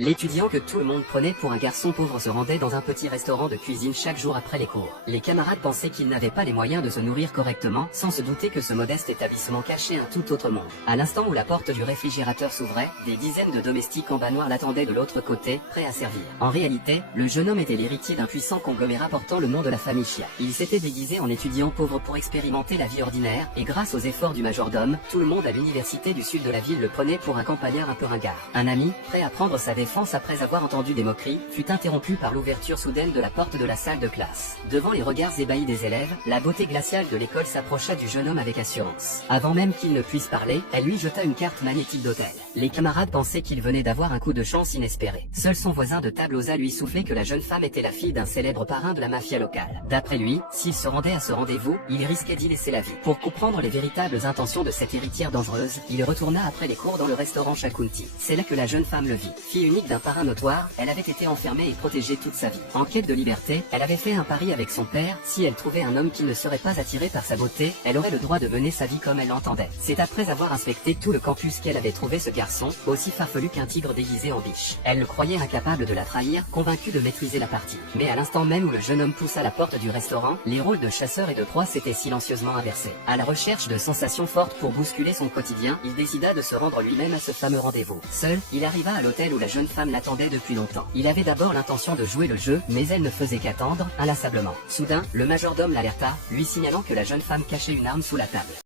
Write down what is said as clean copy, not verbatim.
L'étudiant que tout le monde prenait pour un garçon pauvre se rendait dans un petit restaurant de cuisine chaque jour après les cours. Les camarades pensaient qu'il n'avait pas les moyens de se nourrir correctement, sans se douter que ce modeste établissement cachait un tout autre monde. À l'instant où la porte du réfrigérateur s'ouvrait, des dizaines de domestiques en bas noir l'attendaient de l'autre côté, prêts à servir. En réalité, le jeune homme était l'héritier d'un puissant conglomérat portant le nom de la famille Chia. Il s'était déguisé en étudiant pauvre pour expérimenter la vie ordinaire, et grâce aux efforts du majordome, tout le monde à l'université du sud de la ville le prenait pour un campagnard un peu ringard. Un ami, prêt à prendre sa défense après avoir entendu des moqueries, fut interrompu par l'ouverture soudaine de la porte de la salle de classe. Devant les regards ébahis des élèves, la beauté glaciale de l'école s'approcha du jeune homme avec assurance. Avant même qu'il ne puisse parler, elle lui jeta une carte magnétique d'hôtel. Les camarades pensaient qu'il venait d'avoir un coup de chance inespéré. Seul son voisin de table osa lui souffler que la jeune femme était la fille d'un célèbre parrain de la mafia locale. D'après lui, s'il se rendait à ce rendez-vous, il risquait d'y laisser la vie. Pour comprendre les véritables intentions de cette héritière dangereuse, il retourna après les cours dans le restaurant Shakunti. C'est là que la jeune femme le vit. Fille unique d'un parrain notoire, elle avait été enfermée et protégée toute sa vie. En quête de liberté, elle avait fait un pari avec son père: si elle trouvait un homme qui ne serait pas attiré par sa beauté, elle aurait le droit de mener sa vie comme elle l'entendait. C'est après avoir inspecté tout le campus qu'elle avait trouvé ce garçon, aussi farfelu qu'un tigre déguisé en biche. Elle le croyait incapable de la trahir, convaincue de maîtriser la partie. Mais à l'instant même où le jeune homme poussa la porte du restaurant, les rôles de chasseur et de proie s'étaient silencieusement inversés. À la recherche de sensations fortes pour bousculer son quotidien, il décida de se rendre lui-même à ce fameux rendez-vous. Seul, il arriva à l'hôtel où la jeune femme l'attendait depuis longtemps. Il avait d'abord l'intention de jouer le jeu, mais elle ne faisait qu'attendre, inlassablement. Soudain, le majordome l'alerta, lui signalant que la jeune femme cachait une arme sous la table.